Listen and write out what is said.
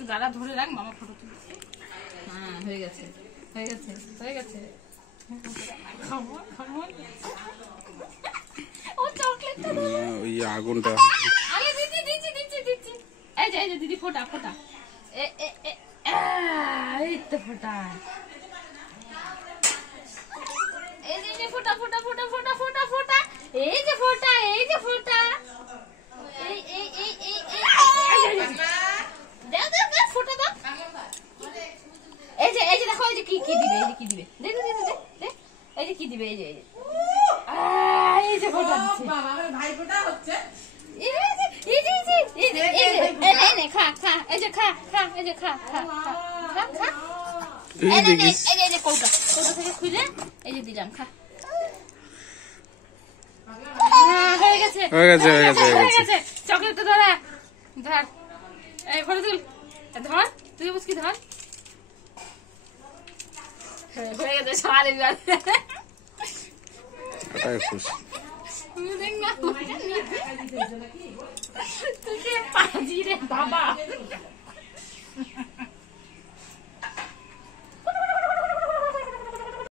একটু দাঁড়া, ধরে রাখ, মামা ফটো তুলছে। হ্যাঁ, হয়ে গেছে হয়ে গেছে হয়ে গেছে। ও চকলেটটা দাও, ওই আগুনটা আরে দিদি দিচ্ছি দিচ্ছি দিচ্ছি। এই যে দিদি ফোটা ফোটা, এই তো ফোটা, এই যে ফোটা ফোটা ফোটা ফোটা ফোটা ফোটা, এই যে ফোটা, এই যে ফোটা, এই এই এই এই দাও দাও দাও ফোটা দাও। এই যে দেখো, এই যে কি দিবে, এই যে কি দিবে, দে দে দে দে, এই যে কি দিবে, এই যে এই যে ফোটা দিচ্ছে, বাবা আমার ভাই ফোটা হচ্ছে। এই যে এই যে এই যে এই নে খা খা, এই যে খা খা, এই যে খা খা খা খা, এই যে কৌটা থেকে খুলে এই যে দিলাম, খা। হয়ে গেছে হয়ে গেছে হয়ে গেছে। চকলেটটা ধরা, ধর, এই ফটো তুল, ধর তুই মুস্কি ধর, হয়ে গেছে। সারা দেখ না তুই পাজি রে বাবা।